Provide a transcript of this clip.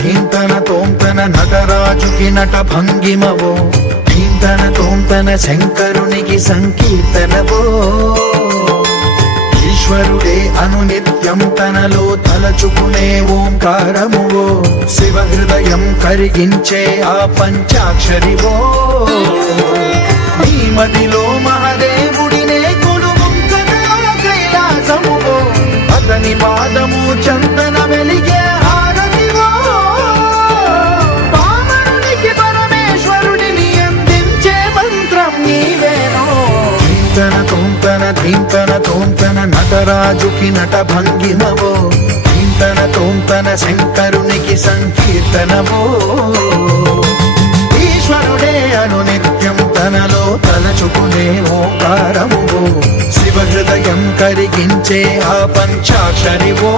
ధీంతన తోంతన నటరాజుకి నట భంగిమవో ధీంతన తోంతన శంకరునికి సంకీర్తనవో ఈశ్వరుడే అనునిత్యం తనలో తలచుకునే ఓంకారమువో శివ హృదయం కరిగించే ఆ పంచాక్షరివో నీ మదిలో మహాదేవుడినే కొలువుంకగా కైలాసమువో అతని పాదము చందన వెలిగే హారతివో పామరునికి పరమేశ్వరుడిని అందించే మంత్రం నీవేనో ధీంతన తోంతన ధీంతన తోంతన నటరాజుకి నట భంగిమవో ధీంతన తోంతన శంకరునికి సంకీర్తనవో ఈశ్వరుడే అనునిత్యం తనలో తలచుకునే ఓంకారమువో శివ హృదయం కరిగించే ఆ పంచాక్షరివో